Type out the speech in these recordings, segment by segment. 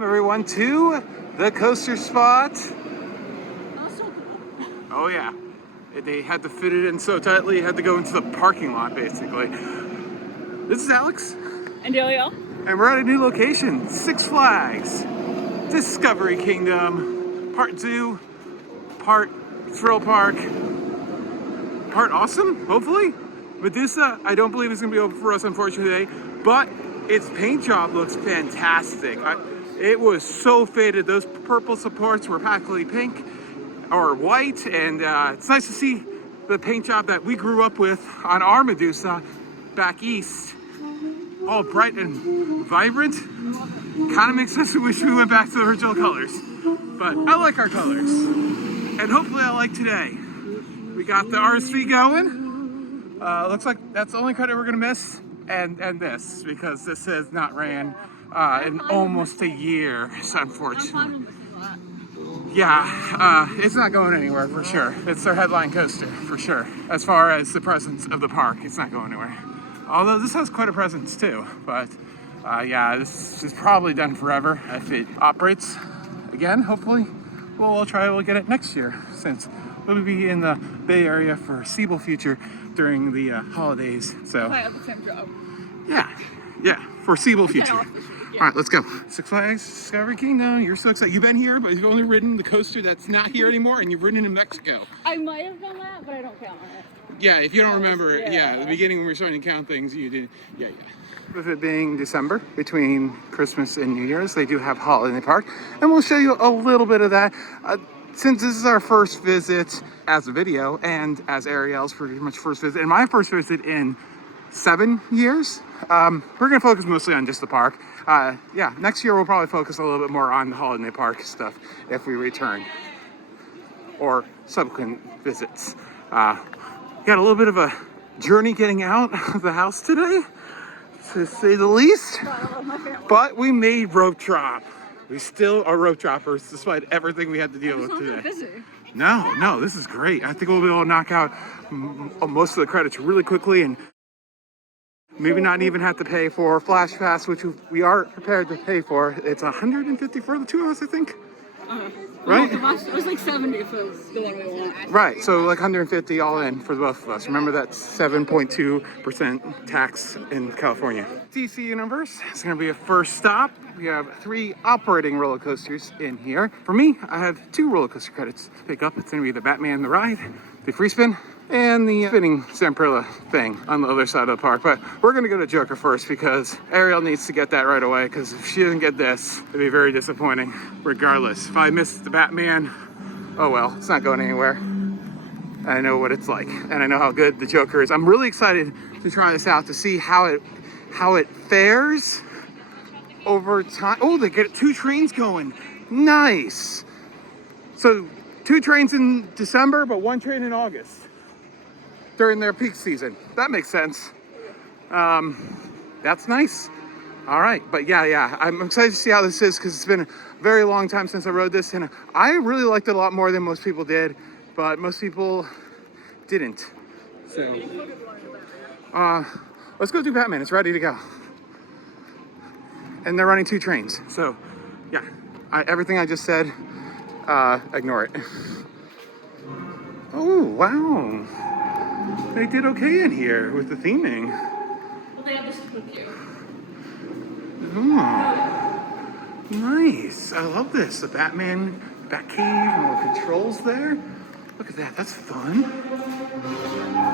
Everyone to the coaster spot. Oh yeah, they had to fit it in so tightly, had to go into the parking lot basically. This is Alex. And Yo-Yo. And we're at a new location, Six Flags. Discovery Kingdom. Part zoo, part thrill park, part awesome, hopefully. Medusa, I don't believe it's gonna be open for us unfortunately today, but its paint job looks fantastic. It was so faded. Those purple supports were practically pink or white, and it's nice to see the paint job that we grew up with on our Medusa back east, all bright and vibrant. Kind of makes us wish we went back to the original colors, but I like our colors, and hopefully I like today. We got the RSV going. Looks like that's the only credit we're gonna miss, and this, because this has not ran in almost a year, unfortunately. Yeah, it's not going anywhere for sure. It's their headline coaster for sure. As far as the presence of the park, it's not going anywhere. Although this has quite a presence too, but yeah, this is probably done forever. If it operates again, hopefully, we'll try to get it next year, since we'll be in the Bay Area for foreseeable future during the holidays. So yeah, foreseeable future. All right, let's go. Six Flags, Discovery Kingdom. You're so excited. You've been here, but you've only ridden the coaster that's not here anymore, and you've ridden in Mexico. I might have done that, but I don't count on it. Yeah, if you don't remember, yeah, at the beginning when we were starting to count things, you did. Yeah. With it being December, between Christmas and New Year's, they do have Holiday Park, and we'll show you a little bit of that. Since this is our first visit as a video, and as Ariel's pretty much first visit, and my first visit in 7 years, we're gonna focus mostly on just the park. Yeah, next year we'll probably focus a little bit more on the Holiday Park stuff if we return, or subsequent visits. Got a little bit of a journey getting out of the house today, to say the least, but we made rope drop. We still are rope droppers despite everything we had to deal with today. No, this is great. I think we'll be able to knock out most of the credits really quickly, and maybe not even have to pay for Flash Pass, which we are prepared to pay for. It's $150 for the two of us, I think. Right? It was like 70 for the one we want. Right, so like 150 all in for the both of us. Remember that's 7.2% tax in California. DC Universe is going to be a first stop. We have 3 operating roller coasters in here. For me, I have 2 roller coaster credits to pick up. It's going to be the Batman the Ride, the free spin, and the spinning Zamperla thing on the other side of the park. But we're gonna go to Joker first because Ariel needs to get that right away, because if she doesn't get this, it'd be very disappointing regardless. If I miss the Batman, oh well, it's not going anywhere. I know what it's like, and I know how good the Joker is. I'm really excited to try this out to see how it fares over time. Oh, they get 2 trains going. Nice. So 2 trains in December, but 1 train in August during their peak season. That makes sense. That's nice. All right, but yeah, I'm excited to see how this is, because it's been a very long time since I rode this, and I really liked it a lot more than most people did, but most people didn't. So, let's go do Batman. It's ready to go. And they're running 2 trains. So, yeah, everything I just said, ignore it. Oh, wow. They did okay in here with the theming. Well, they have this cookie. Oh, nice. I love this. The Batman, Batcave, and all the controls there. Look at that. That's fun.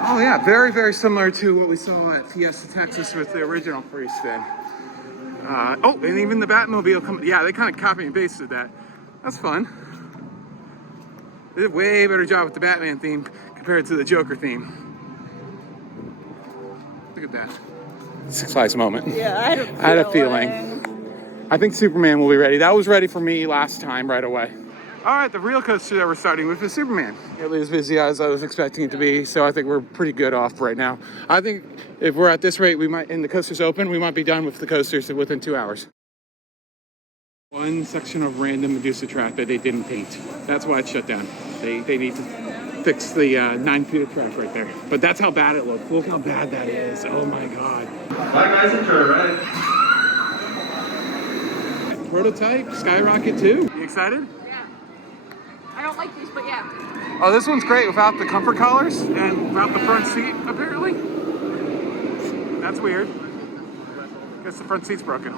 Oh, yeah. Very, very similar to what we saw at Fiesta, Texas with the original free spin. Oh, and even the Batmobile coming. Yeah, they kind of copy and pasted that. That's fun. They did a way better job with the Batman theme compared to the Joker theme. Look at that. Six Flags moment. Yeah, I had a feeling. I think Superman will be ready. That was ready for me last time right away. All right, the real coaster that we're starting with is Superman. Nearly as busy as I was expecting it to be, so I think we're pretty good off right now. I think if we're at this rate, we might, and the coaster's open, we might be done with the coasters within 2 hours. One section of random Medusa track that they didn't paint. That's why it's shut down. They need to fix the 9 feet of track right there. But that's how bad it looks. Look how bad that is. Oh my God. Bye guys, enjoy, right? prototype, Skyrocket 2. You excited? Yeah. I don't like these, but yeah. Oh, this one's great without the comfort collars and without the front seat, apparently. That's weird. Guess the front seat's broken.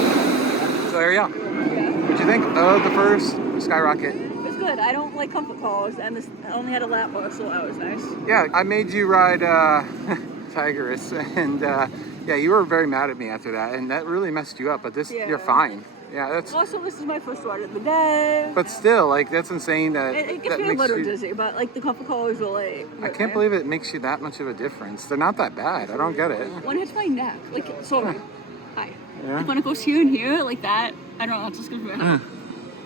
So there you go. What'd you think of the first Skyrocket? It's good. I don't like comfort collars, and this only had a lap bar, so that was nice. Yeah, I made you ride Tigress, and yeah, you were very mad at me after that, and that really messed you up. But this, Yeah. you're fine. Yeah, that's. Also, this is my first ride of the day. But still, like that's insane. That It gets that me a makes little you. dizzy, but like the comfort collars will like. I can't believe it makes you that much of a difference. They're not that bad. I don't get it. One hits my neck, like sorry. Hi. Yeah. Like when it goes here and here, like that. I don't know. It's just gonna be. It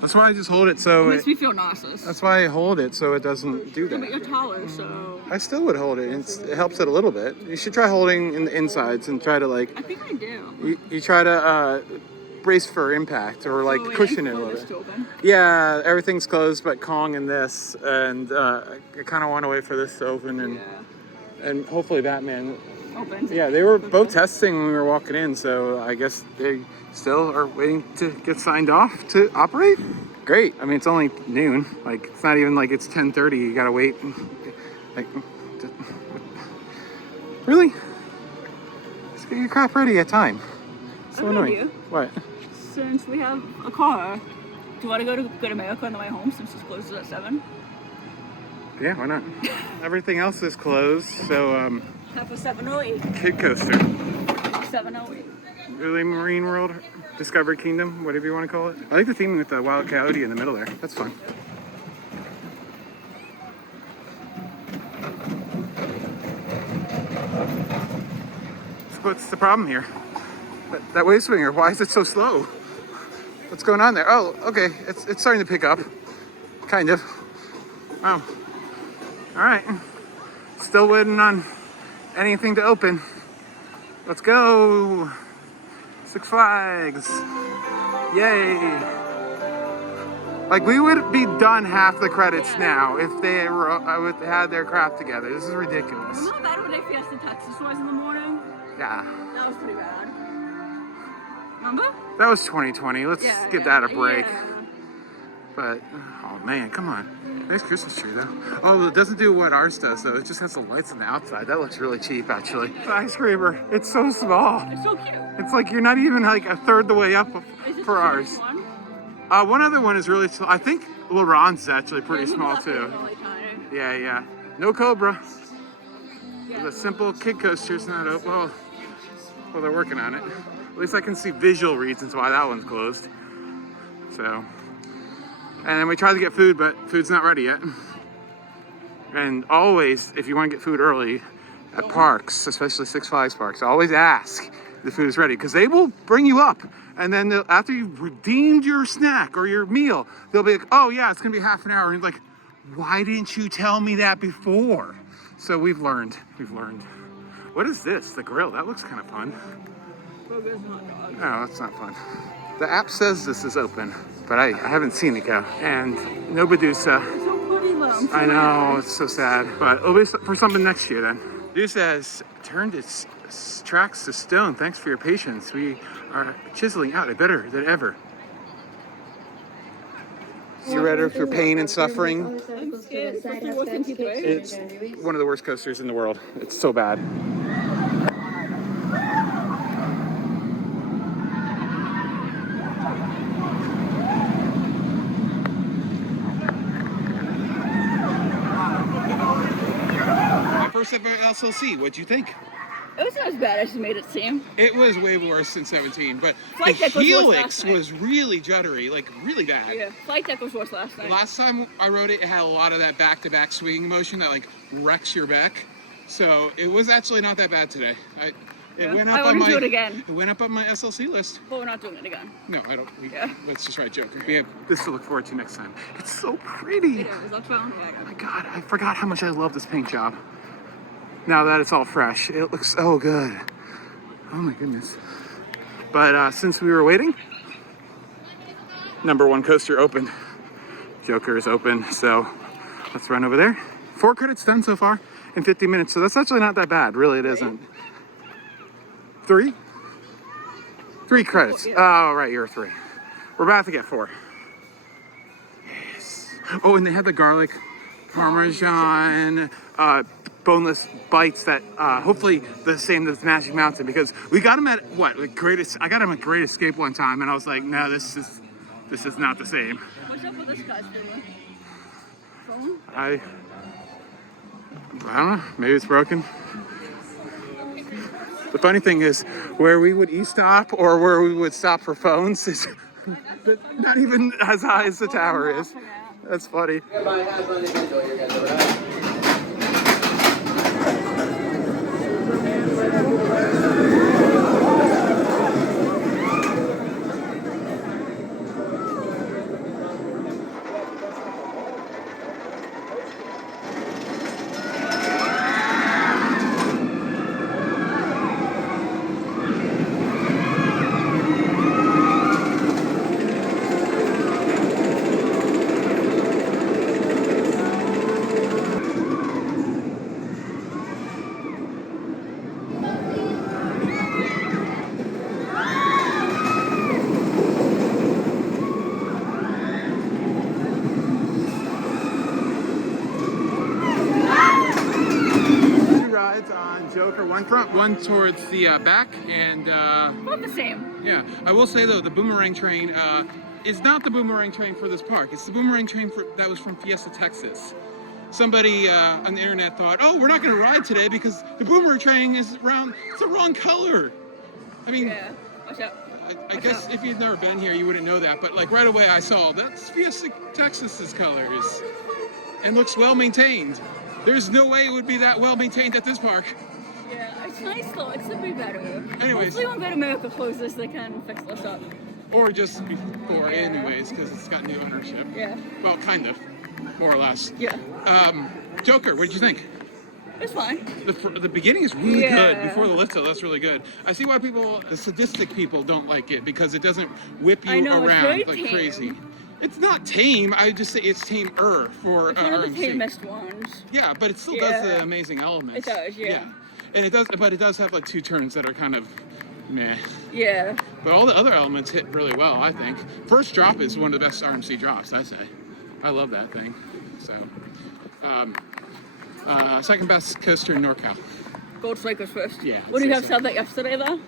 That's why I just hold it so. makes me feel nauseous. That's why I hold it so it doesn't do Yeah, but that. you're taller, so. I still would hold it. It helps it a little bit. You should try holding in the insides and try to like. I think I do. You try to brace for impact or like So wait, cushion I it a throw little this bit. to open. Yeah, everything's closed but Kong and this, and I kind of want to wait for this to open and hopefully Batman. Opens. Yeah, they were both testing when we were walking in, so I guess they still are waiting to get signed off to operate. Great. I mean, it's only noon. Like, it's not even like it's 10:30. You gotta wait. Like, really? Just get your crap ready at time. So I have an annoying. idea. What? Since we have a car, do you want to go to Good America on the way home since it's closes at 7? Yeah, why not? Everything else is closed, so Half a 708. Kid Coaster, 708. really Marine World, Discovery Kingdom, whatever you want to call it. I like the theme with the wild coyote in the middle there. That's fun. So what's the problem here? That wave swinger, why is it so slow? What's going on there? Oh, okay, it's starting to pick up, kind of. Wow. All right, still waiting on anything to open. Let's go. Six Flags. Yay. Like we would be done half the credits now if they had their crap together. This is ridiculous. Remember Battle Day Fiesta Texas was in the morning? Yeah. That was pretty bad. Remember? That was 2020. Let's give that a break. Yeah. But, oh man, come on. Nice Christmas tree though. Oh, it doesn't do what ours does though. It just has the lights on the outside. That looks really cheap actually. The ice creamer, it's so small. It's so cute. It's like you're not even like a third the way up Is it for the ours. cheapest one? One other one is really small. I think Laurent's is actually pretty Yeah, small look at too. that, really tiny. Yeah. No Cobra. Yeah. The simple kid coaster's not open. Well, they're working on it. At least I can see visual reasons why that one's closed. So, and then we tried to get food, but food's not ready yet. And always, if you want to get food early at parks, especially Six Flags parks, always ask if the food is ready because they will bring you up. And then after you've redeemed your snack or your meal, they'll be like, oh yeah, it's gonna be half an hour. And you're like, why didn't you tell me that before? So we've learned. What is this? The grill, that looks kind of fun. Burgers and hot dogs. No, that's not fun. The app says this is open, but I haven't seen it go. And no Medusa. It's so pretty though. I'm so I know, mad. it's so sad. But it'll be for something next year then. Medusa has turned its tracks to stone. Thanks for your patience. We are chiseling out it better than ever. You ready for pain and suffering? I'm scared. It's supposed to be worse than T3. It's one of the worst coasters in the world. It's so bad. My first ever SLC, what'd you think? It wasn't as bad as you made it seem. It was way worse than 17, but Flight the deck was worse helix last night. was really juddery, like really bad. Yeah, flight deck was worse last night. Last time I rode it, it had a lot of that back-to-back swinging motion that like wrecks your back. So it was actually not that bad today. It Yeah. went up I on wouldn't my. do it again. It went up on my SLC list. But we're not doing it again. No, I don't. Yeah. Let's just write Joker. We have this to look forward to next time. It's so pretty. It is. That's found. Oh my God, I forgot how much I love this paint job. Now that it's all fresh, it looks so good. Oh my goodness. But since we were waiting, number 1 coaster opened. Joker is open, so let's run over there. 4 credits done so far in 50 minutes, so that's actually not that bad. Really, it isn't. 3? 3 credits. Oh, right, you're 3. We're about to get 4. Yes. Oh, and they had the garlic parmesan boneless bites that hopefully the same as Magic Mountain, because we got them at what? Like I got them at Great Escape one time, and I was like, no, this is not the same. What's up with this guy's phone? I don't know. Maybe it's broken. The funny thing is, where we would e-stop or where we would stop for phones is not even as high as the tower is. That's funny. Joker, one front, one towards the back, and About the same. yeah. I will say though, the Boomerang Train is not the Boomerang Train for this park. It's the Boomerang Train that was from Fiesta, Texas. Somebody on the internet thought, oh, we're not going to ride today because the Boomerang Train is around. It's the wrong color. I mean, Yeah. Watch out. I guess if you've never been here, you wouldn't know that. But like right away, I saw that's Fiesta, Texas's colors, and looks well maintained. There's no way it would be that well maintained at this park. Yeah, it's nice though. It could be better. Anyways. Hopefully when Great America closes, they can fix this up. Or just before, anyways, because it's got new ownership. Yeah. Well, kind of, more or less. Yeah. Joker, what did you think? It's fine. The beginning is really Yeah. good. Before the lift hill, that's really good. I see why the sadistic people don't like it, because it doesn't whip you I know, it's around very like tame. crazy. It's not tame. I just say it's tamer for It's one of the RMC. tamest ones. Yeah, but it still does the Yeah. amazing elements. It does, yeah. And it does have like 2 turns that are kind of meh. Yeah. But all the other elements hit really well, I think. First drop is one of the best RMC drops, I say. I love that thing. So, second best coaster in NorCal. Gold Strikers first. Yeah, Would you I'd have say said that yesterday though?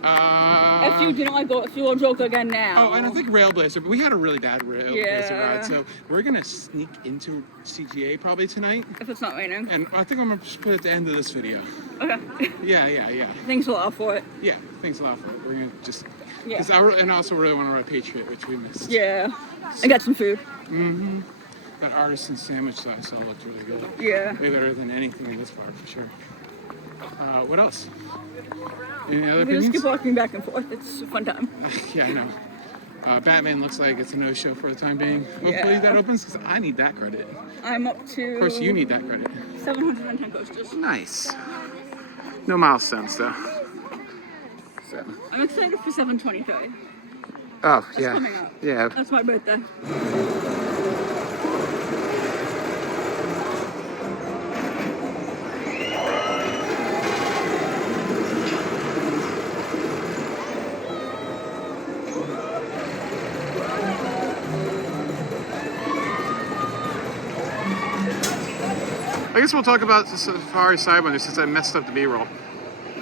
If you Uh, didn't like go, if you want Joker again now. oh, and I think Railblazer, but we had a really bad Railblazer Yeah. ride, so we're gonna sneak into CGA probably tonight. If it's not raining. And I think I'm gonna just put it at the end of this video. Okay. Yeah. Thanks a lot for it. Yeah, thanks a lot for it. We're gonna just, Yeah. and I also really want to ride Patriot, which we missed. Yeah. I got some food. Mm-hmm. That artisan sandwich that I saw looked really good. Yeah. Way better than anything in this park, for sure. What else? Any other We just opinions? keep walking back and forth. It's a fun time. Yeah, I know. Batman looks like it's a no-show for the time being. Hopefully Yeah. that opens, because I need that credit. I'm up to. Of course, you need that credit. 710 coasters. Nice. No milestones, though. So. I'm excited for 723. Oh, That's yeah. coming up. Yeah. That's my birthday. I guess we'll talk about the Safari Sidewinder since I messed up the B-roll.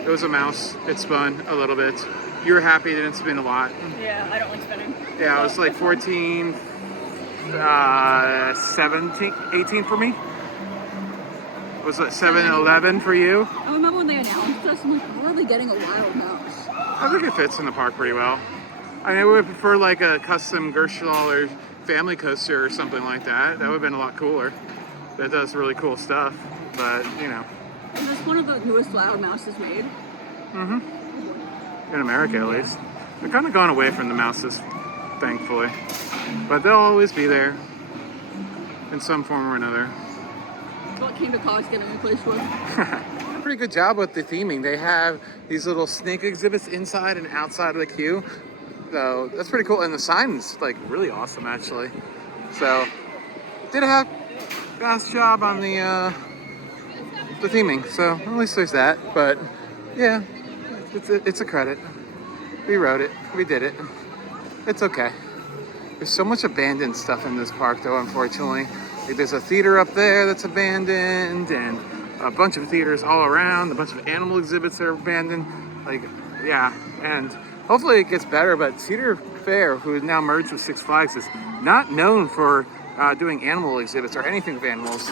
It was a mouse. It spun a little bit. You were happy it didn't spin a lot. Yeah, I don't like spinning. Yeah, it was like 14, 17, 18 for me. Was it 7, 11 for you? I remember when they announced this, I'm like, where are they getting a wild mouse? I think it fits in the park pretty well. I mean, I would prefer like a custom Gershall or family coaster or something like that. That would have been a lot cooler. That does really cool stuff, but you know. And that's one of the newest wild mouses made. In America, at least. They're kind of gone away from the mouses, thankfully. But they'll always be there in some form or another. What Kennywood Cars getting replaced with? Pretty good job with the theming. They have these little snake exhibits inside and outside of the queue. So that's pretty cool. And the sign's like really awesome, actually. So did a fast job on the theming. So at least there's that. But yeah, it's a credit. We wrote it. We did it. It's okay. There's so much abandoned stuff in this park, though, unfortunately. Like, there's a theater up there that's abandoned, and a bunch of theaters all around. A bunch of animal exhibits are abandoned. Like, yeah. And hopefully it gets better, but Cedar Fair, who is now merged with Six Flags, is not known for doing animal exhibits or anything with animals.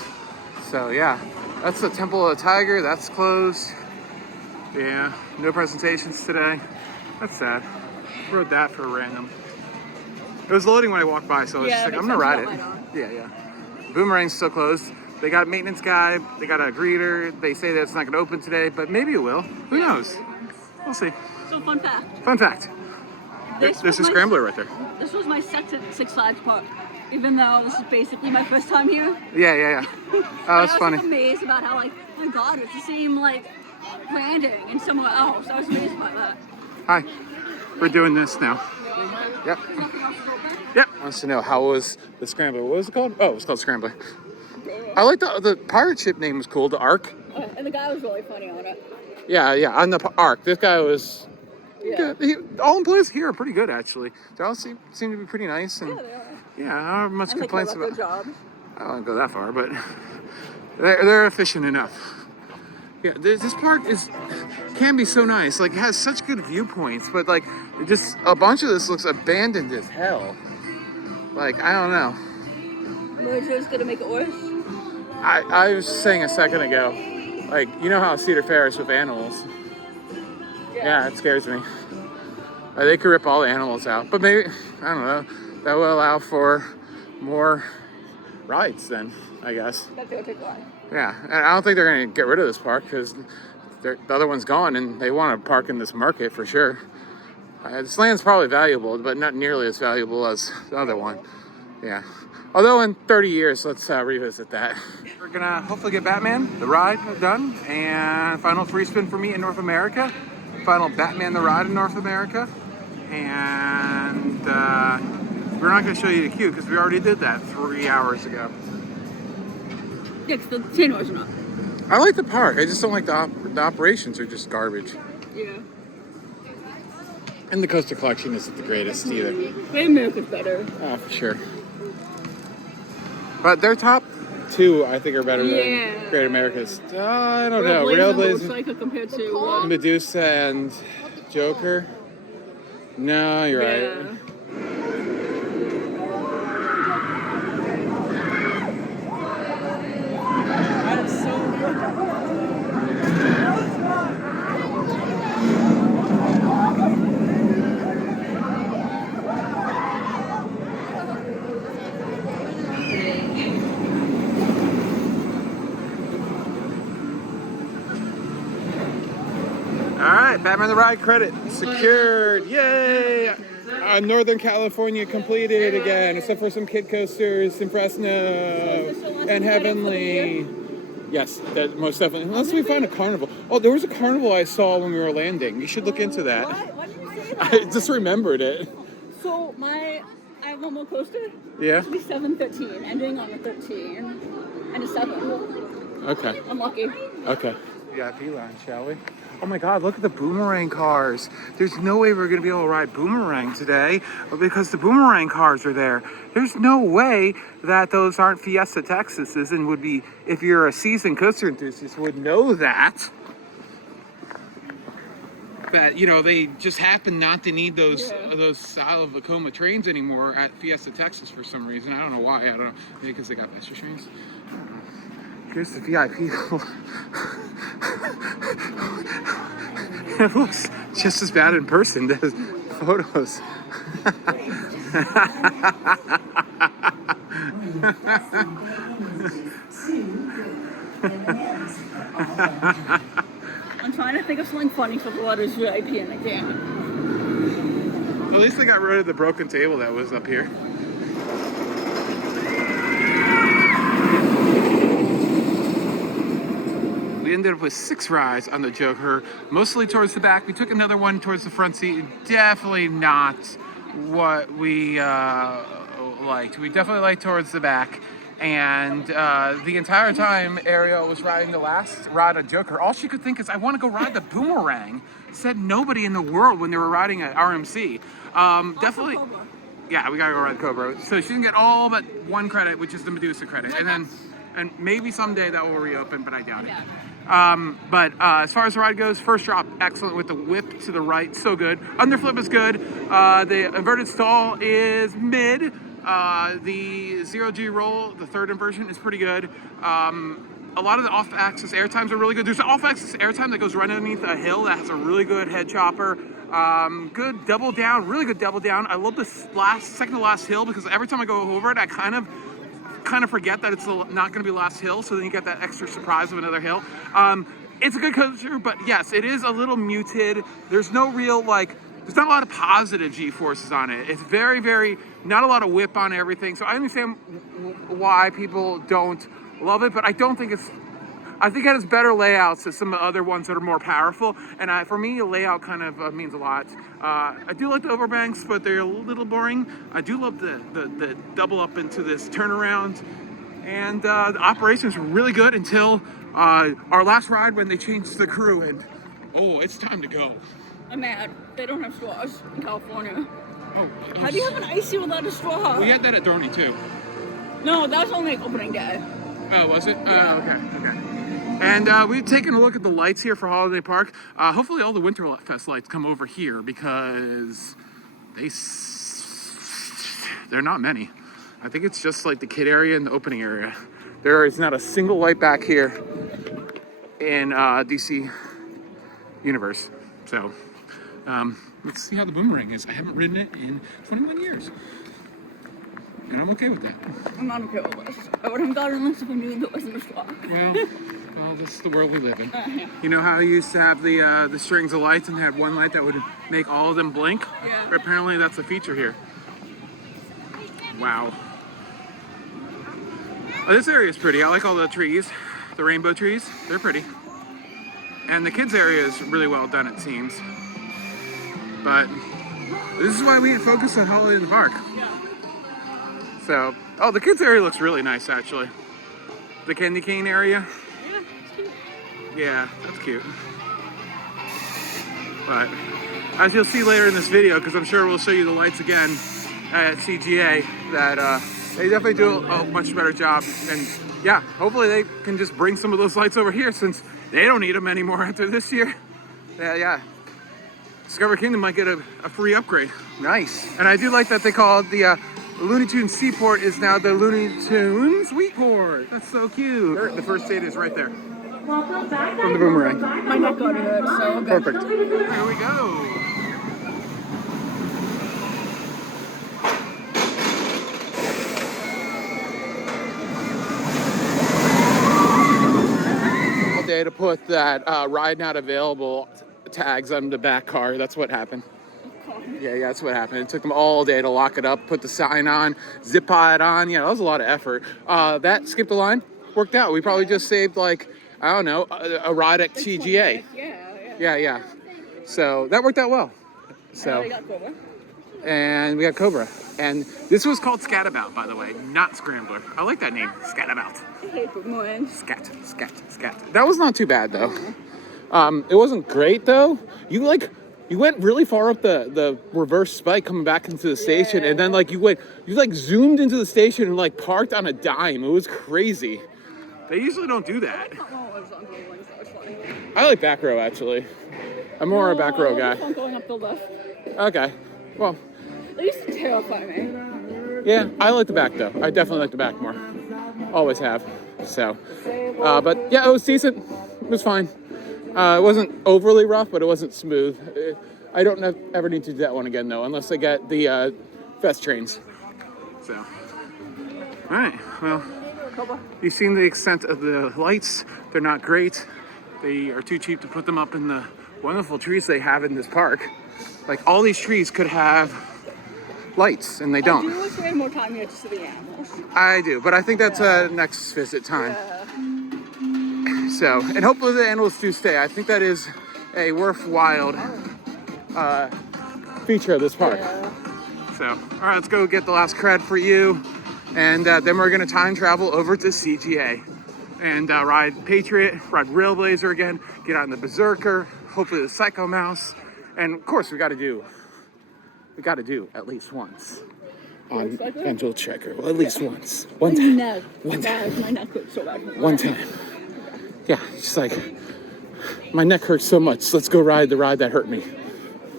So, yeah. That's the Temple of the Tiger. That's closed. Yeah. No presentations today. That's sad. Wrote that for random. It was loading when I walked by, so I was just like, I'm gonna ride it. Yeah. Boomerang's still closed. They got a maintenance guy, they got a greeter. They say that it's not gonna open today, but maybe it will. Who knows? We'll see. So fun fact. Fun fact. There's a scrambler right there. This was my second Six Flags park, even though this is basically my first time here. Yeah. Oh, that's funny. I was amazed about how, like, oh my god, it's the same, like, branding and somewhere else. I was amazed by that. Hi. We're doing this now. Yep. Wants to know how was the Scrambler? What was it called? Oh, it was called Scrambler. I like the pirate ship name was cool. The Ark. And the guy was really funny on it. Yeah. On the Ark, this guy was. Yeah. Good. All employees here are pretty good, actually. They all seem to be pretty nice, and Yeah, they are. yeah, I don't have much complaints about about. their jobs. I don't go that far, but they're efficient enough. Yeah, this park can be so nice. Like, it has such good viewpoints, but like, just a bunch of this looks abandoned as hell. Like, I don't know. Merger's gonna make it worse. I was saying a second ago, like, you know how Cedar Fair is with animals. Yeah, it scares me. They could rip all the animals out, but maybe, I don't know, that will allow for more rides then, I guess. That's gonna take a while. Yeah, and I don't think they're going to get rid of this park because the other one's gone and they want to park in this market for sure. This land's probably valuable, but not nearly as valuable as the other one. Yeah. Although in 30 years, let's revisit that. We're going to hopefully get Batman, the ride, done. And final free spin for me in North America. Final Batman, the ride in North America. And we're not going to show you the queue because we already did that 3 hours ago. Yeah, because the chain wasn't up. I like the park. I just don't like the operations are just garbage. Yeah. And the coaster collection isn't the greatest either. Great America's better. Oh, for sure. But their top two, I think, are better than Great America's. I don't know. Railblazer compared to Medusa and Joker. No, you're right. Batman the Ride credit secured. Yay! Northern California completed again, except for some kid coasters in Fresno and Heavenly. Yes, that most definitely. Unless we find a carnival. Oh, there was a carnival I saw when we were landing. You should look into that. Why did you say that? I just remembered it. So I have one more coaster. Yeah. It's going to be 7:13, ending on the 13 and a 7. Okay. I'm lucky. Okay. VIP lounge, shall we? Oh my God, look at the Boomerang cars. There's no way we're gonna be able to ride Boomerang today because the Boomerang cars are there. There's no way that those aren't Fiesta Texases and would be, if you're a seasoned coaster enthusiast, would know that. That, you know, they just happen not to need those style of Vekoma trains anymore at Fiesta Texas for some reason. I don't know why, I don't know. Maybe because they got extra trains. Here's the VIP. It looks just as bad in person as photos. trying to think of something funny for the letters VIP and I can't. At least they got rid of the broken table that was up here. We ended up with 6 rides on the Joker, mostly towards the back. We took another one towards the front seat. Definitely not what we liked. We definitely liked towards the back. And the entire time Ariel was riding the last ride of Joker, all she could think is, I want to go ride the Boomerang. Said nobody in the world when they were riding at RMC. Definitely, yeah, we gotta go ride Cobra. So she didn't get all but 1 credit, which is the Medusa credit. And maybe someday that will reopen, but I doubt it. But as far as the ride goes, first drop, excellent with the whip to the right, so good. Underflip is good. The inverted stall is mid. The 0G roll, the third inversion, is pretty good. A lot of the off-axis air times are really good. There's an off-axis air time that goes right underneath a hill that has a really good head chopper. Good double down, really good double down. I love this second to last hill because every time I go over it, I kind of forget that it's not going to be last hill, so then you get that extra surprise of another hill. It's a good coaster, but yes, it is a little muted. There's no real, there's not a lot of positive G-forces on it. It's very, very, not a lot of whip on everything. So I understand why people don't love it, but I think it has better layouts than some of the other ones that are more powerful. And for me, layout kind of means a lot. I do like the overbanks, but they're a little boring. I do love the double up into this turnaround. And the operations were really good until our last ride when they changed the crew. And oh, it's time to go. I'm mad. They don't have straws in California. Oh, how do you have an icy without a straw? We had that at Dorney too. No, that was only opening day. Oh, was it? Yeah. Okay. And we've taken a look at the lights here for Holiday Park. Hopefully all the Winterfest lights come over here because they're not many. I think it's just like the kid area and the opening area. There is not a single light back here in DC Universe. So let's see how the Boomerang is. I haven't ridden it in 21 years. And I'm okay with that. I'm not okay with this. I would have gotten this if I knew there wasn't a straw. Well, this is the world we live in. Yeah. You know how you used to have the strings of lights and had one light that would make all of them blink? Yeah. Apparently that's a feature here. Wow. Oh, this area is pretty. I like all the trees. The rainbow trees. They're pretty. And the kids area is really well done, it seems. But this is why we focus on Holiday in the Park. Yeah. So, oh, the kids area looks really nice, actually. The candy cane area. Yeah, it's cute. Yeah, that's cute. But as you'll see later in this video, because I'm sure we'll show you the lights again at CGA, that they definitely do a much better job. And yeah, hopefully they can just bring some of those lights over here since they don't need them anymore after this year. Yeah. Discover Kingdom might get a free upgrade. Nice. And I do like that they called the Looney Tunes Seaport is now the Looney Tunes Sweetport. That's so cute. The first date is right there. From the Boomerang. My neck got hurt, so good. Perfect. Here we go. All day to put that ride not available tags on the back car. That's what happened. Yeah, that's what happened. It took them all day to lock it up, put the sign on, zip tie it on. Yeah, that was a lot of effort. That skipped the line, worked out. We probably just saved a ride at TGA. Yeah. So that worked out well. So, and we got Cobra. And this was called Scatabout, by the way, not Scrambler. I like that name, Scatabout. I hate Boomerang. Scat. That was not too bad though. It wasn't great though. You went really far up the reverse spike coming back into the station, and then you zoomed into the station and parked on a dime. It was crazy. They usually don't do that. I like back row actually. I'm more a back row guy. Going up the left. Okay. Well. They used to terrify me. Yeah, I like the back though. I definitely like the back more. Always have. So, but yeah, it was decent. It was fine. It wasn't overly rough, but it wasn't smooth. I don't ever need to do that one again, though, unless I get the fest trains. So, all right. Well, you've seen the extent of the lights. They're not great. they are too cheap to put them up in the wonderful trees they have in this park. Like all these trees could have lights, and they don't. I do wish we had more time here to see the animals. I do, but I think that's next visit time. Yeah. So, and hopefully the animals do stay. I think that is a worthwhile feature of this park. Yeah. So, all right, let's go get the last cred for you, and then we're gonna time travel over to CGA and ride Patriot, ride Railblazer again, get out in the Berserker, hopefully the Psycho Mouse, and of course we got to do at least once on Angel Checker. Well, at least once. One time. No. One time. My neck hurts so bad. One time. Yeah, just like, my neck hurts so much. Let's go ride the ride that hurt me.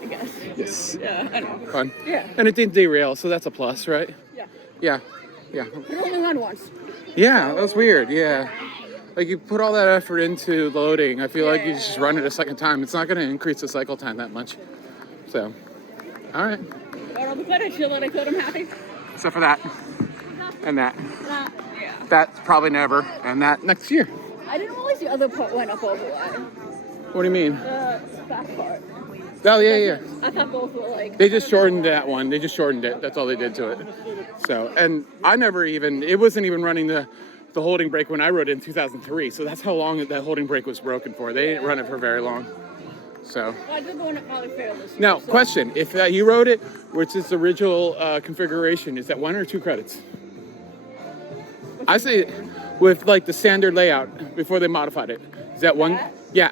I guess. Yes. Yeah, I know. Fun. Yeah. And it didn't derail, so that's a plus, right? Yeah. Yeah. Yeah. We only had once. Yeah, that was weird. Yeah. Like you put all that effort into loading. I feel like you just run it a second time. It's not going to increase the cycle time that much. So, all right. Got all the credits, you let I could, I'm happy. Except for that. And that. Yeah. That's probably never. And that next year. I didn't realize the other part went up all the way. What do you mean? The back part. Oh, yeah. I thought both were like... They just shortened that one. They just shortened it. That's all they did to it. So, and I never even, it wasn't even running the holding brake when I rode it in 2003. So that's how long that holding brake was broken for. They didn't run it for very long. So. Well, I did go on at Valley Fair this year. Now, so. question. If you rode it, which is the original configuration, is that 1 or 2 credits? I say with like the standard layout before they modified it. Is that 1? Yeah.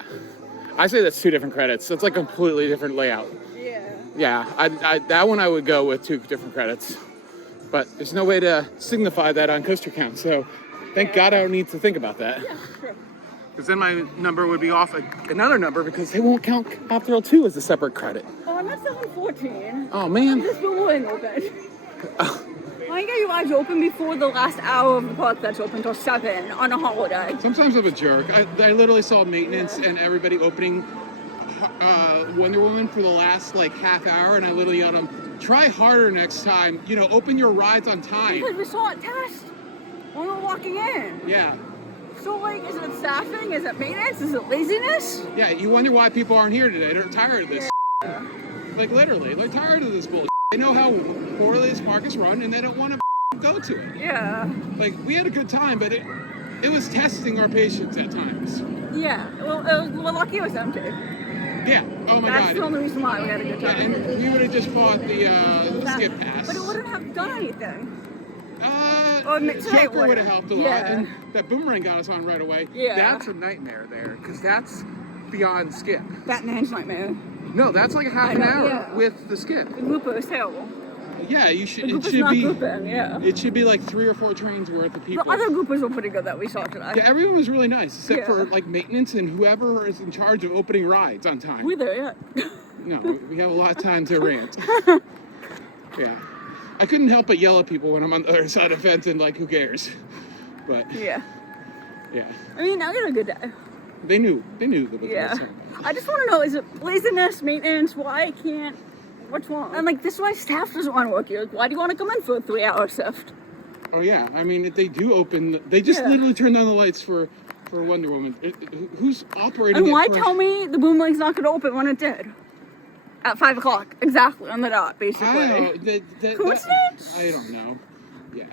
I say that's 2 different credits. That's like a completely different layout. Yeah. Yeah, I that one I would go with 2 different credits. But there's no way to signify that on coaster count, so thank God I don't need to think about that. Yeah, sure. Because then my number would be off another number because they won't count Pop Thrill 2 as a separate credit. Oh, I'm at 7:14. Oh, man. This boomerang open. Why get you guys open before the last hour of the park that's open till 7 on a holiday? Sometimes I'm a jerk. I literally saw maintenance and everybody opening Wonder Woman for the last like half hour, and I literally yelled at them, try harder next time. You know, open your rides on time. Because we saw it test when we were walking in. Yeah. So, like, is it staffing? Is it maintenance? Is it laziness? Yeah, you wonder why people aren't here today. They're tired of this. Yeah. Like, literally, they're tired of this bullshit. They know how poorly this park is run, and they don't want to go to it. Yeah. Like, we had a good time, but it was testing our patience at times. Yeah. Well, we're lucky it was empty. Yeah. Oh my God. That's the only reason why we had a good time. Yeah, and we would have just bought the skip pass. But it wouldn't have done anything. Joker would have helped a lot. Yeah. And that Boomerang got us on right away. Yeah. That's a nightmare there, because that's beyond skip. Batman's nightmare. No, that's like a half an hour yeah. with the skip. The Grouper is terrible. Yeah, you should. The It Grouper's should not be. grouping, yeah. It should be like 3 or 4 trains worth of people. The other groupers were pretty good that we saw today. Yeah, everyone was really nice, except Yeah. for like maintenance and whoever is in charge of opening rides on time. We there yet? No, we have a lot of time to rant. Yeah. I couldn't help but yell at people when I'm on the other side of the fence and like, who cares? But Yeah. yeah. I mean, I had a good day. They knew that was Yeah. time. I just want to know, is it laziness, maintenance? Why can't... What's wrong? And like, this is why staff doesn't want to work here. Like, why do you want to come in for a 3-hour shift? Oh yeah, I mean, if they do open, they just Yeah. literally turned on the lights for Wonder Woman. Who's operating And it why for- tell me the Boomerang's not going to open when it did? At 5 o'clock, exactly, on the dot, basically. I don't know. Coincidence? I don't know. Yeah,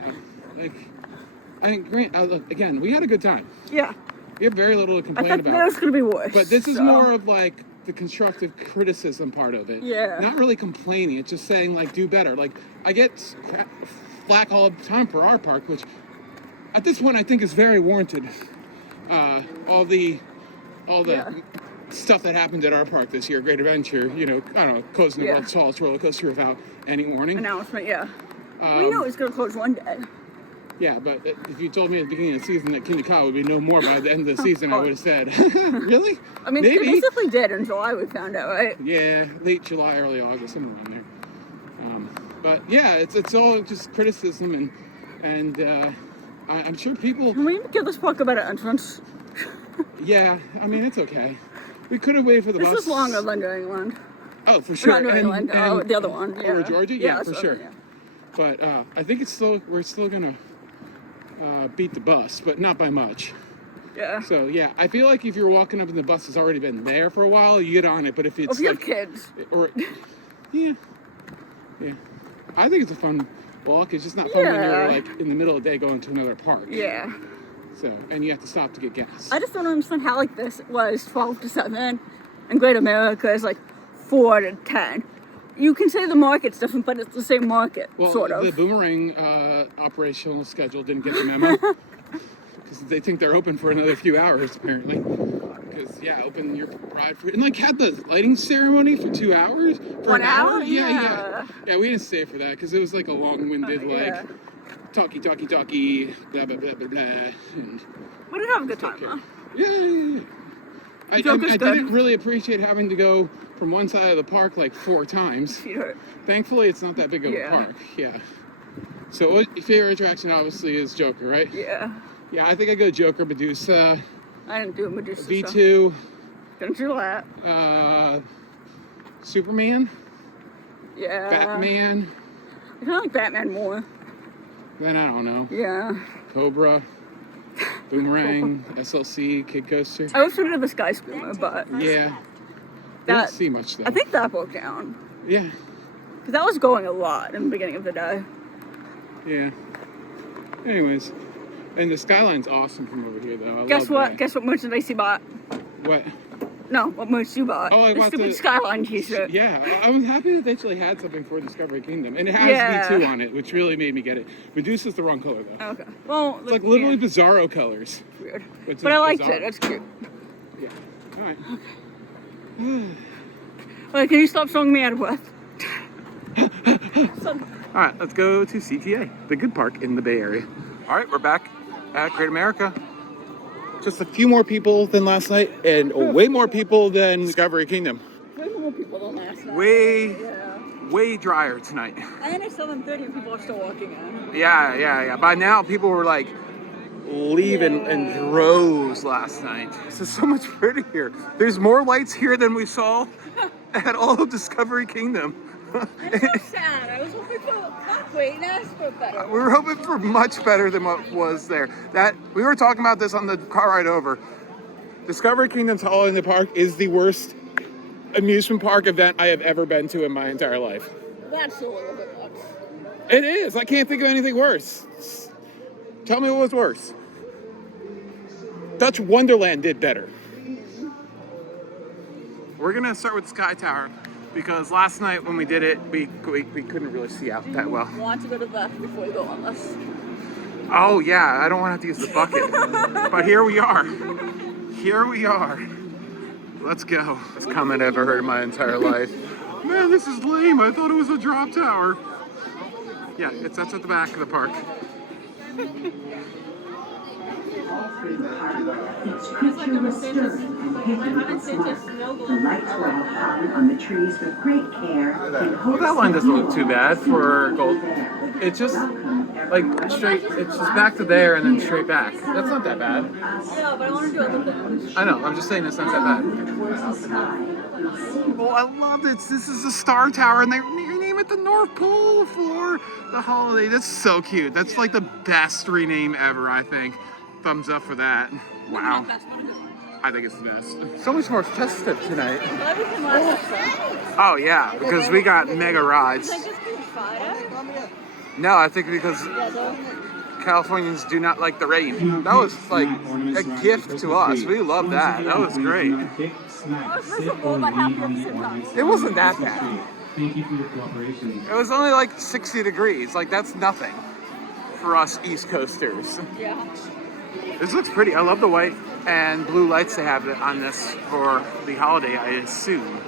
like, I think, look, again, we had a good time. Yeah. We have very little to I complain thought about. that was going to be worse. But this is so. more of like the constructive criticism part of it. Yeah. Not really complaining. It's just saying like, do better. Like, I get flack all the time for our park, which at this point I think is very warranted. All the Yeah. stuff that happened at our park this year, Great Adventure, you know, I don't know, closing the Yeah. world's tallest roller coaster without any warning. Announcement, yeah. We knew it was going to close one day. Yeah, but if you told me at the beginning of the season that Kennywood would be no more by the end of the season, I would have said, really? I mean, Maybe. they basically did in July, we found out, right? Yeah, late July, early August, somewhere around there. But yeah, it's all just criticism, and I'm sure people. Can we give this park a better entrance? Yeah, I mean it's okay. We could have waited for the bus. This is longer than New England. Oh, for sure. Not New England, the other one. Yeah. Over Georgia, yeah, that's for the sure. other one, But I think we're still gonna beat the bus, but not by much. Yeah. So yeah, I feel like if you're walking up and the bus has already been there for a while, you get on it. But if it's If you like, have kids. or yeah, I think it's a fun walk. It's just not fun when you're like in the middle of the day going to another park. Yeah. So, and you have to stop to get gas. I just don't understand how like this was 12 to 7 and Great America is like 4 to 10. You can say the market's different, but it's the same market, sort of. The Boomerang operational schedule didn't get the memo. Because they think they're open for another few hours, apparently. Because, open your ride for... And, like, had the lighting ceremony for 2 hours? For 1 an hour? hour? Yeah, we didn't stay for that, because it was, like, a long-winded, talky, blah, blah, blah, blah, blah. And We did have a good time, though. Yeah. I didn't really appreciate having to go from one side of the park, like, 4 times. Thankfully, it's not that big of a park. Yeah. So, your favorite attraction, obviously, is Joker, right? Yeah. Yeah, I think I go Joker, Medusa. I didn't do a Medusa. V2. Didn't do that. Superman. Yeah. Batman. I kind of like Batman more. Then I don't know. Yeah. Cobra. Boomerang. SLC. Kid Coaster. I was thinking of the Skyscreamer, but... Yeah. I didn't see much, though. I think that broke down. Yeah. Because that was going a lot in the beginning of the day. Yeah. Anyways. And the skyline's awesome from over here, though. Guess what? Guess what merchandise you bought? What? No, what merch you bought? Oh, I bought stupid Skyline t-shirt. Yeah, I was happy that they actually had something for Discovery Kingdom. And it has V2 on it, which really made me get it. Medusa's the wrong color, though. Okay. Well, it's like literally Bizarro colors. Weird. But I liked it. It's cute. Yeah. All right. Wait, can you stop showing me out of breath? All right, let's go to CTA, the good park in the Bay Area. All right, we're back at Great America. Just a few more people than last night, and way more people than Discovery Kingdom. Way more people than last night. Way drier tonight. And it's 7:30 and people are still walking in. Yeah. By now, people were like leaving in droves last night. This is so much prettier. There's more lights here than we saw at all of Discovery Kingdom. I'm so sad. I was hoping for not greatness, but better. We were hoping for much better than what was there. We were talking about this on the car ride over. Discovery Kingdom's Holiday in the Park is the worst amusement park event I have ever been to in my entire life. That's a little bit much. It is. I can't think of anything worse. Tell me what was worse. Dutch Wonderland did better. We're gonna start with Sky Tower. Because last night when we did it, we couldn't really see out that well. I want to go to the back before we go on this. Oh yeah, I don't want to have to use the bucket. But here we are. Let's go. Best comment I've ever heard in my entire life. Man, this is lame. I thought it was a drop tower. Yeah, that's at the back of the park. Its creature was stern and heavy with smoke. The lights were all powered on the trees with great care. Well, that line doesn't look too bad for gold. It's just like straight. It's just back to there and then straight back. That's not that bad. Yeah, but I want to do it with them. I know. I'm just saying it's not that bad. Well, I love it. This is the Star Tower, and they rename it the North Pole for the holiday. That's so cute. That's like the best rename ever, I think. Thumbs up for that. Wow. I think it's the best. So much more festive tonight. Oh yeah, because we got mega rides. No, I think because Californians do not like the rain. That was like a gift to us. We love that. That was great. It wasn't that bad. Thank you for your cooperation. It was only like 60 degrees. Like that's nothing for us East Coasters. Yeah. This looks pretty. I love the white and blue lights they have on this for the holiday, I assume.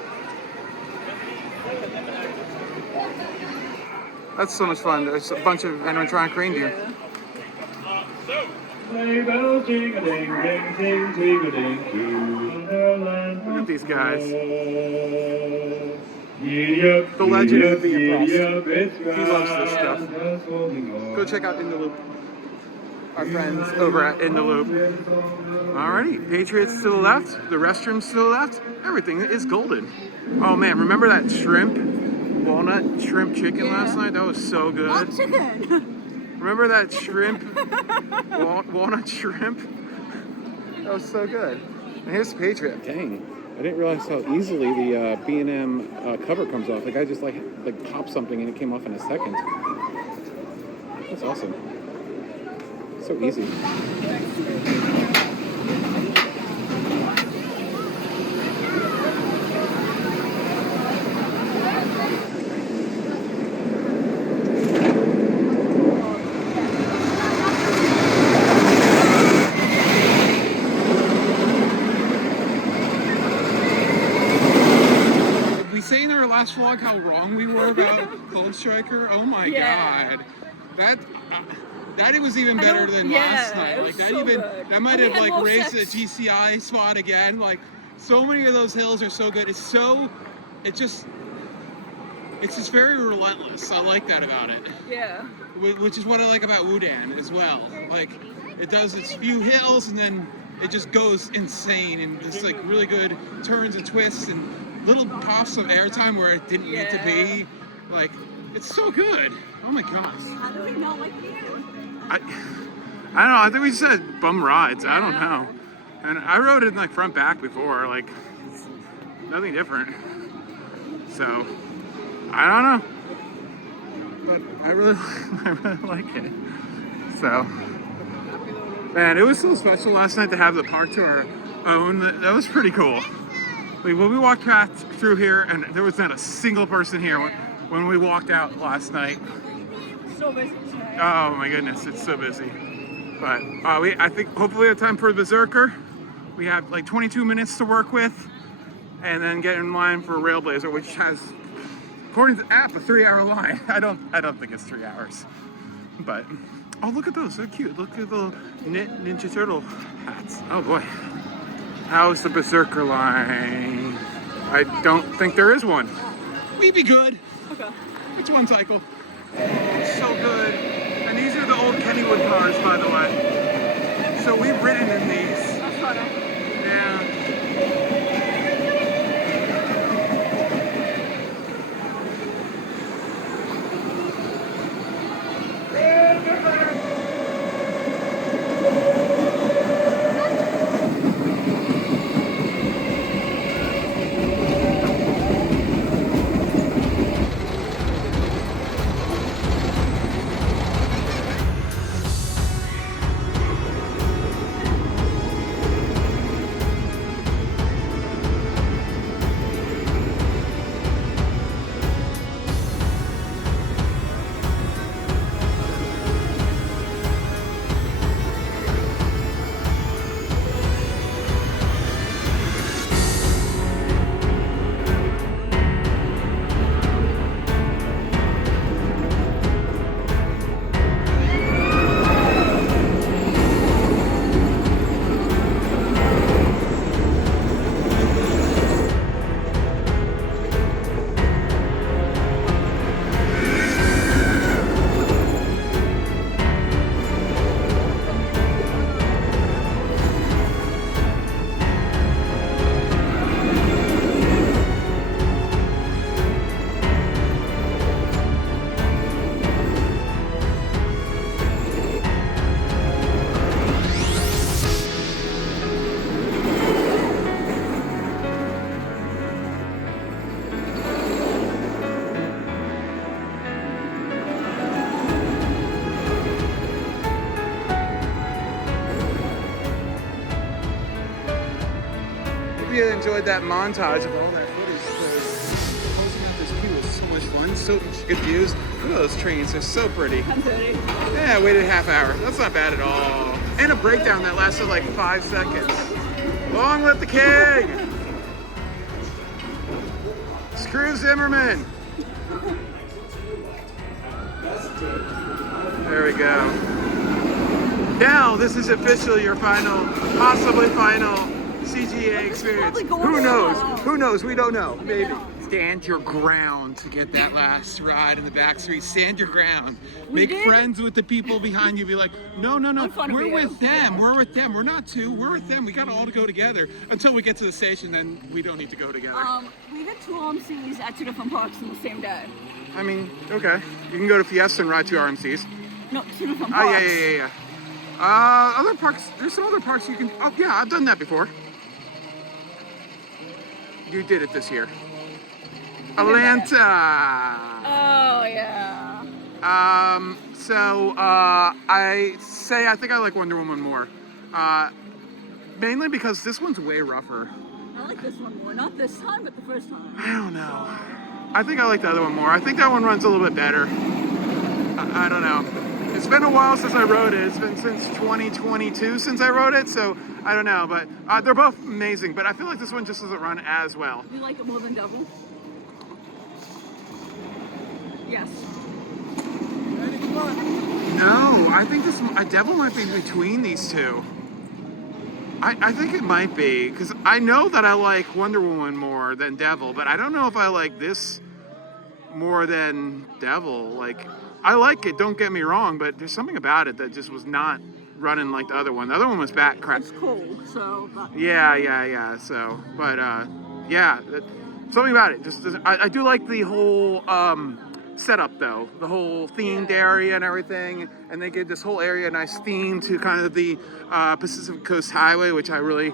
That's so much fun. There's a bunch of animatronic reindeer. Look at these guys. The legend of the Frost. He loves this stuff. Go check out In the Loop. Our friends over at In the Loop. Alrighty, Patriots to the left, the restrooms to the left. Everything is golden. Oh man, remember that shrimp, walnut shrimp chicken last night? That was so good. Not chicken. Remember that shrimp, walnut shrimp? That was so good. And here's the Patriot. Dang. I didn't realize how easily the B&M cover comes off. The guy just like popped something and it came off in a second. That's awesome. So easy. Last vlog how wrong we were about Cold Striker. Oh my god, that was even better than last night. Like that so that might have like raised the GCI spot again. Like so many of those hills are so good. It's just very relentless. I like that about it. Yeah. Which is what I like about Wudang as well. Like it does its few hills and then it just goes insane and just like really good turns and twists and little pops of airtime where it didn't need to be. Like, it's so good. Oh my gosh. How do we not like you? I don't know. I think we just had bum rides. I don't know. And I rode it in like front back before. Like, it's nothing different. So, I don't know. But I really like it. So, man, it was so special last night to have the park to our own. That was pretty cool. When we walked past through here, and there was not a single person here when we walked out last night. So busy tonight. Oh my goodness, it's so busy. But I think hopefully we have time for Berserker. We have like 22 minutes to work with, and then get in line for Railblazer, which has, according to the app, a 3-hour line. I don't think it's 3 hours. But oh, look at those, they're cute. Look at the Ninja Turtle hats. Oh boy. How's the Berserker line? I don't think there is one. We'd be good. Okay. It's one cycle. So good. And these are the old Kennywood cars, by the way. So we've ridden in these. That's funny. Yeah. You enjoyed that montage of all that footage. Posting out this view was so much fun, so much good views. Look at those trains, they're so pretty. I'm pretty. Yeah, I waited a half hour. That's not bad at all. And a breakdown that lasted like 5 seconds. Long live the king! Screw Zimmerman! There we go. Now, this is officially your final, possibly final CGA experience. Who knows? Who knows? We don't know. Maybe. Stand your ground to get that last ride in the back street. Stand your ground. Make friends with the people behind you. Be like, no, we're with them. We're with them. We're not two. We're with them. We got to all go together until we get to the station. Then we don't need to go together. We did 2 RMCs at 2 different parks on the same day. I mean, okay. You can go to Fiesta and ride 2 RMCs. No, 2 different parks. Oh, yeah. Other parks, there's some other parks you can, oh yeah, I've done that before. You did it this year. Atlanta. Oh yeah. I think I like Wonder Woman more. Mainly because this one's way rougher. I like this one more. Not this time, but the first time. I don't know. I think I like the other one more. I think that one runs a little bit better. I don't know. It's been a while since I rode it. It's been since 2022 since I rode it, so I don't know. But they're both amazing, but I feel like this one just doesn't run as well. Do you like it more than Devil? Yes. No, I think this Devil might be between these two. I think it might be, because I know that I like Wonder Woman more than Devil, but I don't know if I like this more than Devil. Like, I like it, don't get me wrong, but there's something about it that just was not running like the other one. The other one was bat crap. It's cool, so. Yeah. So, but yeah, something about it just doesn't. I do like the whole setup though, the whole themed area and everything, and they gave this whole area a nice theme to kind of the Pacific Coast Highway, which I really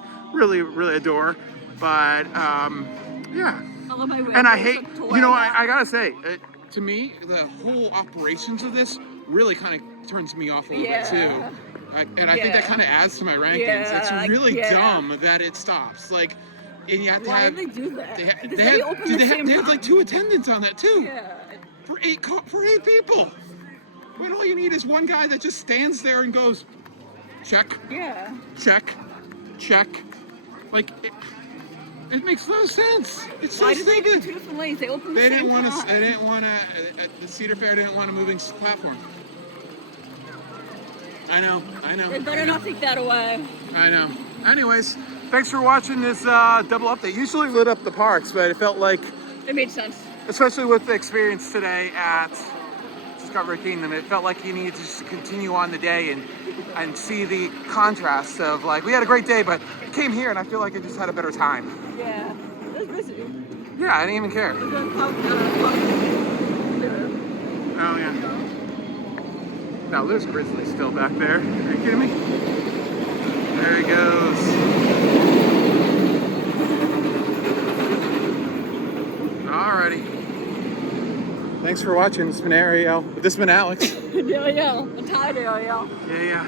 adore. But yeah, I love my and I hate, you know, I gotta say, to me, the whole operations of this really kind of turns me off a little bit too. And I think that kind of adds to my rankings. It's really dumb that it stops. Like, and you have to have. Why did they do that? They had like 2 attendants on that too. Yeah. For eight people. When all you need is one guy that just stands there and goes, check. Yeah. Check. Like, it makes no sense. It's so Why did they do stupid. 2 different lanes? They opened the same time. They didn't want to. The Cedar Fair didn't want a moving platform. I know. They better not take that away. I know. Anyways, thanks for watching this double update. Usually lit up the parks, but it felt like, It made sense. especially with the experience today at Discovery Kingdom, it felt like you needed to just continue on the day and see the contrast of, like, we had a great day, but I came here and I feel like I just had a better time. Yeah. It was busy. Yeah, I didn't even care. Oh yeah. Now there's Grizzly still back there. Are you kidding me? There he goes. Alrighty. Thanks for watching. This has been Ariel. This has been Alex. Ariel. I'm tired of Ariel. Yeah.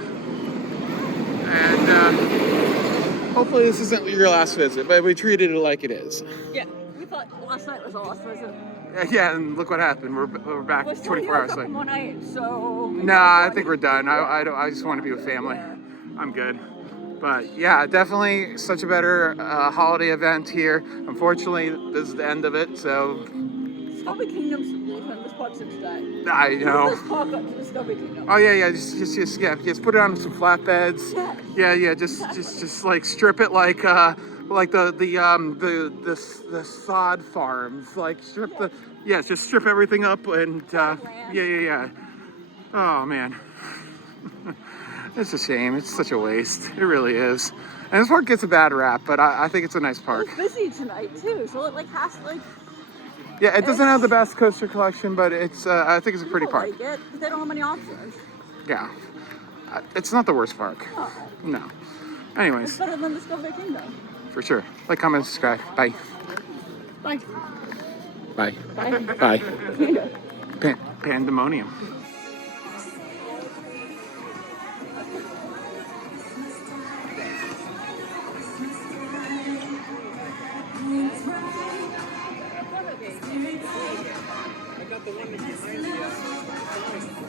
And hopefully this isn't your last visit, but we treated it like it is. Yeah. We thought last night was our last visit. Yeah, and look what happened. We're back We're 24 hours later. One night, so. Nah, I think we're done. I just want to be with family. Yeah. I'm good. But yeah, definitely such a better holiday event here. Unfortunately, this is the end of it, so. Discovery Kingdom's leaving this park since today. I know. This park up to Discovery Kingdom. Oh yeah. Just put it on some flatbeds. Yeah. Just like strip it like the sod farms. Like just strip everything up and yeah. Oh man. It's a shame. It's such a waste. It really is. And this park gets a bad rap, but I think it's a nice park. It's busy tonight too, so it has Yeah, it doesn't have the best coaster collection, but it's I think it's a pretty park. Like it, but they don't have many options. Yeah. It's not the worst park. Oh. No. Anyways. It's better than Discovery Kingdom. For sure. Like, comment, subscribe. Bye. Bye. Bye. Bye. Bye. Pandemonium. I got the one that's behind you.